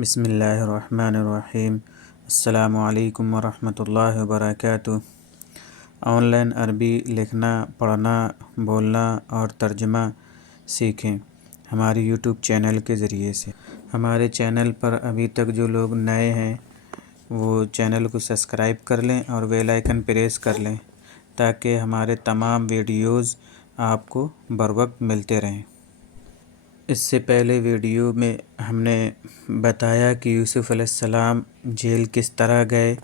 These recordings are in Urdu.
بسم اللہ الرحمن الرحیم۔ السلام علیکم ورحمۃ اللہ وبرکاتہ۔ آن لائن عربی لکھنا، پڑھنا، بولنا اور ترجمہ سیکھیں ہماری یوٹیوب چینل کے ذریعے سے۔ ہمارے چینل پر ابھی تک جو لوگ نئے ہیں وہ چینل کو سبسکرائب کر لیں اور بیل آئیکن پریس کر لیں تاکہ ہمارے تمام ویڈیوز آپ کو بروقت ملتے رہیں۔ اس سے پہلے ویڈیو میں ہم نے بتایا کہ یوسف علیہ السلام جیل کس طرح گئے،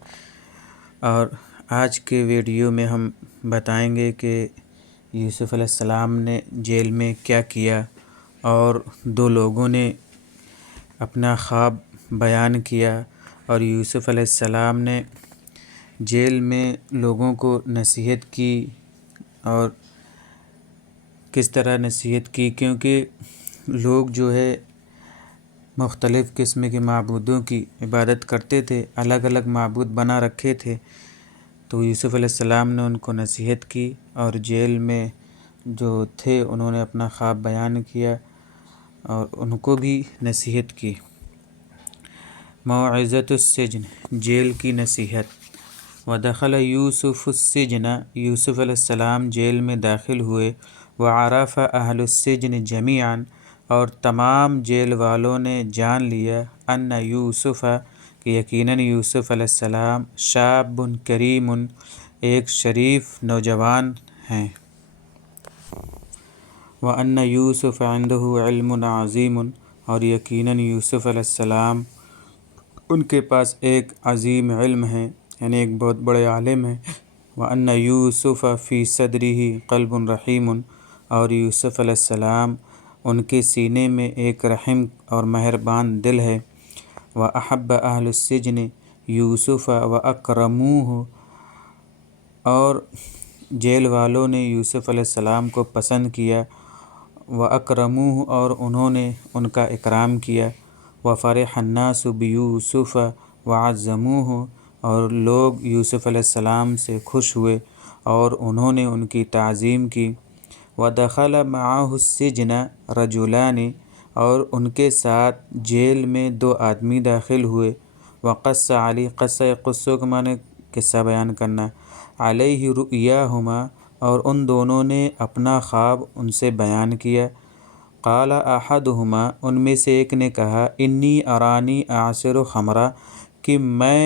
اور آج کے ویڈیو میں ہم بتائیں گے کہ یوسف علیہ السلام نے جیل میں کیا کیا، اور دو لوگوں نے اپنا خواب بیان کیا اور یوسف علیہ السلام نے جیل میں لوگوں کو نصیحت کی، اور کس طرح نصیحت کی، کیونکہ لوگ جو ہے مختلف قسم کے معبودوں کی عبادت کرتے تھے، الگ الگ معبود بنا رکھے تھے، تو یوسف علیہ السلام نے ان کو نصیحت کی، اور جیل میں جو تھے انہوں نے اپنا خواب بیان کیا اور ان کو بھی نصیحت کی۔ موعظۃ السجن، جیل کی نصیحت۔ ودخل یوسف السجن، یوسف علیہ السلام جیل میں داخل ہوئے۔ وعرف اہل السجن جمیعا، اور تمام جیل والوں نے جان لیا، ان یوسف، کہ یقیناً یوسف علیہ السلام، شاب کریم، ایک شریف نوجوان ہیں۔ وَأَنَّ يُوسُفَ عِنْدَهُ عِلْمٌ عَظِيمٌ، اور یقیناً یوسف علیہ السلام ان کے پاس ایک عظیم علم ہے، یعنی ایک بہت بڑے عالم ہیں۔ وَأَنَّ يُوسُفَ فِي صَدْرِهِ قَلْبٌ رَحِيمٌ، اور یوسف علیہ السلام ان کے سینے میں ایک رحم اور مہربان دل ہے۔ وَأَحَبَّ أَهْلُ السِّجْنِ يُوسُفَ وَأَكْرَمُوهُ، اور جیل والوں نے یوسف علیہ السلام کو پسند کیا۔ وَأَكْرَمُوهُ، اور انہوں نے ان کا اکرام کیا۔ وَفَرِحَ النَّاسُ بِيُوسُفَ وَعَظَّمُوهُ، اور لوگ یوسف علیہ السلام سے خوش ہوئے اور انہوں نے ان کی تعظیم کی۔ وَدَخَلَ مَعَهُ السِّجْنَ رَجُلَانِ، اور ان کے ساتھ جیل میں دو آدمی داخل ہوئے۔ وَقَصَّ عَلَيْهِ، قصہ قصوں کا معنی قصہ بیان کرنا، علیہ رؤیاہما، اور ان دونوں نے اپنا خواب ان سے بیان کیا۔ قال احدہما، ان میں سے ایک نے کہا، انی ارانی اعصر خمرا، کہ میں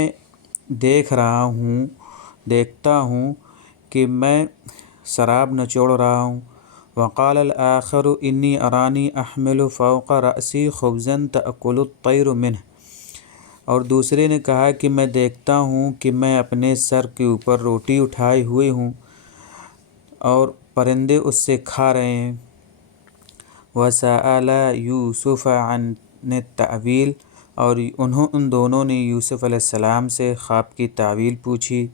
دیکھتا ہوں کہ میں شراب نچوڑ رہا ہوں۔ وقال الآخر انی ارانی احمل فوق رأسی خبزا تأکل الطیر منہ، اور دوسرے نے کہا کہ میں دیکھتا ہوں کہ میں اپنے سر کے اوپر روٹی اٹھائے ہوئے ہوں اور پرندے اس سے کھا رہے ہیں۔ وسأل یوسف عن التأویل، اور ان دونوں نے یوسف علیہ السلام سے خواب کی تعویل پوچھی۔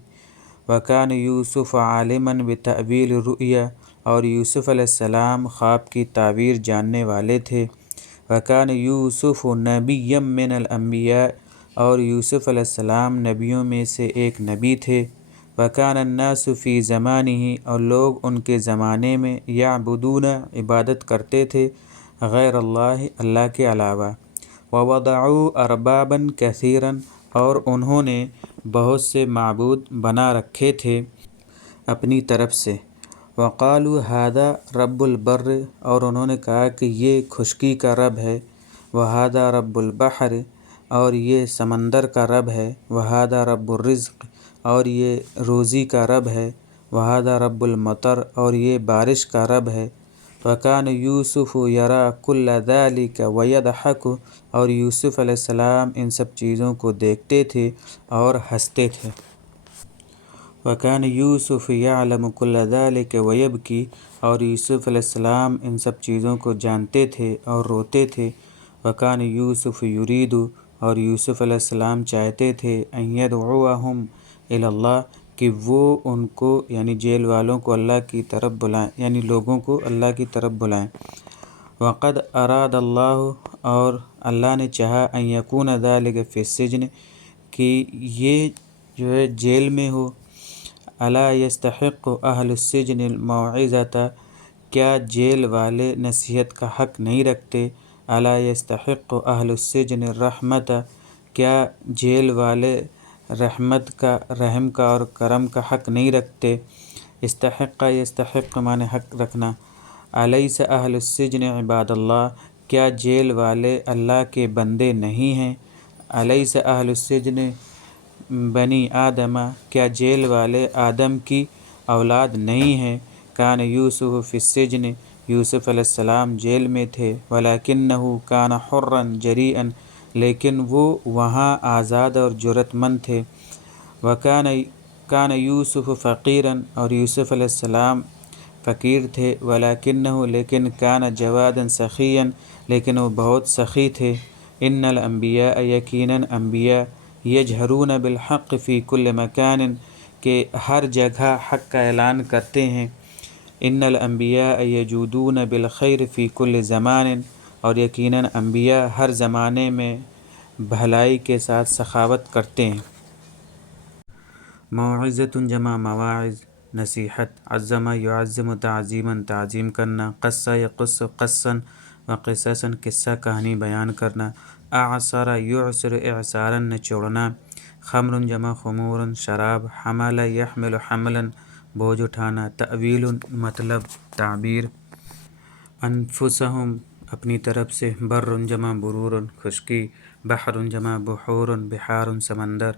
وکان یوسف عالما بتأویل الرؤیا، اور یوسف علیہ السلام خواب کی تعبیر جاننے والے تھے۔ وکان یوسف نبیا من الانبیاء، اور یوسف علیہ السلام نبیوں میں سے ایک نبی تھے۔ وکان الناس فی زمانہ، اور لوگ ان کے زمانے میں یعبدون، عبادت کرتے تھے، غیر اللہ، اللہ کے علاوہ۔ ووضعوا اربابا کثیرا، اور انہوں نے بہت سے معبود بنا رکھے تھے اپنی طرف سے۔ وقالوا ھذا رب البر، اور انہوں نے کہا کہ یہ خشکی کا رب ہے۔ وھذا رب البحر، اور یہ سمندر کا رب ہے۔ وھذا رب الرزق، اور یہ روزی کا رب ہے۔ وھذا رب المطر، اور یہ بارش کا رب ہے۔ وکان یوسف یری کل ذلک ویضحک، اور یوسف علیہ السلام ان سب چیزوں کو دیکھتے تھے اور ہنستے تھے۔ وکان یوسف یعلم کل ذلک ویبکی، اور یوسف علیہ السلام ان سب چیزوں کو جانتے تھے اور روتے تھے۔ وکان یوسف یرید، اور یوسف علیہ السلام چاہتے تھے، ان یدعوہم الی اللہ، کہ وہ ان کو، یعنی جیل والوں کو، اللہ کی طرف بلائیں، یعنی لوگوں کو اللہ کی طرف بلائیں۔ وقد اراد اللہ، اور اللہ نے چاہا، ان یکون ذلک فی السجن، کہ یہ جو ہے جیل میں ہو۔ الا یستحق اہل السجن الموعظۃ، کیا جیل والے نصیحت کا حق نہیں رکھتے؟ الا یستحق اہل السجن الرحمت، کیا جیل والے رحمت کا، رحم کا اور کرم کا حق نہیں رکھتے؟ استحق یستحق معنی حق رکھنا۔ الیس اہل السجن عباد اللہ، کیا جیل والے اللہ کے بندے نہیں ہیں؟ الیس اہل السجن بنی آدم، کیا جیل والے آدم کی اولاد نہیں ہیں؟ کان یوسف فی السجن، یوسف علیہ السلام جیل میں تھے، ولکنہ کان حرا جریئا، لیکن وہ وہاں آزاد اور جرأت مند تھے۔ کان یوسف فقیرا، اور یوسف علیہ السلام فقیر تھے، ولکنہ لیکن کان جوادا سخیا، لیکن وہ بہت سخی تھے۔ ان الانبیاء، یقیناً انبیاء، یجہرون بالحق فی کل مکان، کہ ہر جگہ حق کا اعلان کرتے ہیں۔ ان الانبیاء یجودون بالخیر فی کل زمان، اور یقیناً انبیاء ہر زمانے میں بھلائی کے ساتھ سخاوت کرتے ہیں۔ موعظۃ جمع مواعظ، نصیحت۔ عظم یعظم تعظیما، تعظیم کرنا۔ قص یقص قصا وقصصا، قصہ کہانی بیان کرنا۔ اعصر یعصر اعصارا، نچوڑنا۔ خمر جمع خمور، شراب۔ حمل یحمل حملا، بوجھ اٹھانا۔ تأویل مطلب، تعبیر۔ انفسہم، اپنی طرف سے۔ بر جمع برور، خشکی۔ بحر جمع بحور، بحار سمندر۔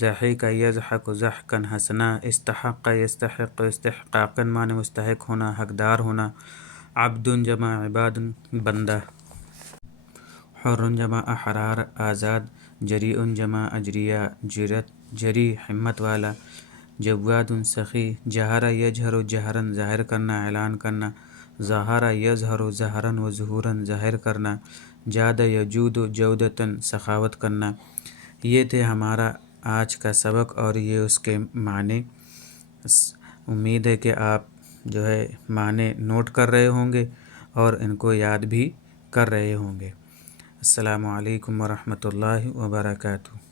ضحک یضحک ضحکا، ہنسنا۔ استحق یستحق استحقاقا معنی مستحق ہونا، حقدار ہونا۔ عبد جمع عباد، بندہ۔ حر جمع احرار، آزاد۔ جریء جمع اجریاء، جرأت، جری، ہمت والا۔ جواد سخی۔ جہر یجہر جہرا، ظاہر کرنا، اعلان کرنا۔ ظہر یظہر ظہرا و ظہورا، ظاہر کرنا۔ جاد یجود جودۃ، سخاوت کرنا۔ یہ تھے ہمارا آج کا سبق اور یہ اس کے معنی۔ امید ہے کہ آپ جو ہے معنی نوٹ کر رہے ہوں گے اور ان کو یاد بھی کر رہے ہوں گے۔ السلام علیکم ورحمۃ اللہ وبرکاتہ۔